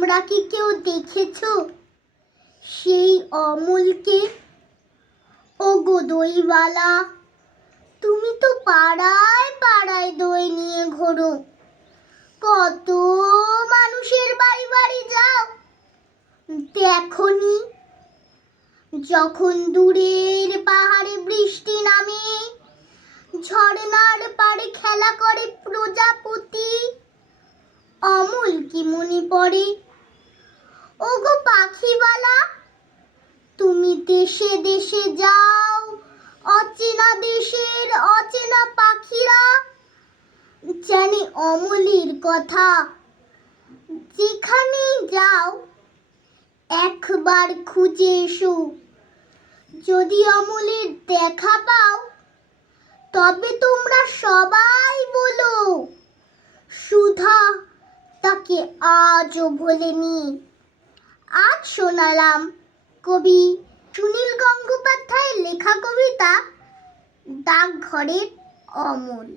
তোমরা কি কেউ দেখেছো সেই অমলকে? ওগো দইওয়ালা, তুমি তো পাড়ায় পাড়ায় দই নিয়ে ঘোরো, কত মানুষের বাড়ি বাড়ি যাও, দেখনি যখন দূরের পাহাড়ে বৃষ্টি নামে, ঝর্ণার পাড়ে খেলা করে প্রজাপতি, অমল কি মনে পড়ে? ওগো পাখিওয়ালা, তুমি দেশে দেশে যাও, অচেনা দেশের অচেনা পাখিরা জানে অমলের কথা। যেখানেই যাও একবার খুঁজে এসো, যদি অমলের দেখা পাও তবে তোমরা সবাই বলো সুধা তাকে আজও ভোলেনি। আজ শোনালাম কবি সুনীল গঙ্গোপাধ্যায়ের লেখা কবিতা ডাকঘরের অমল।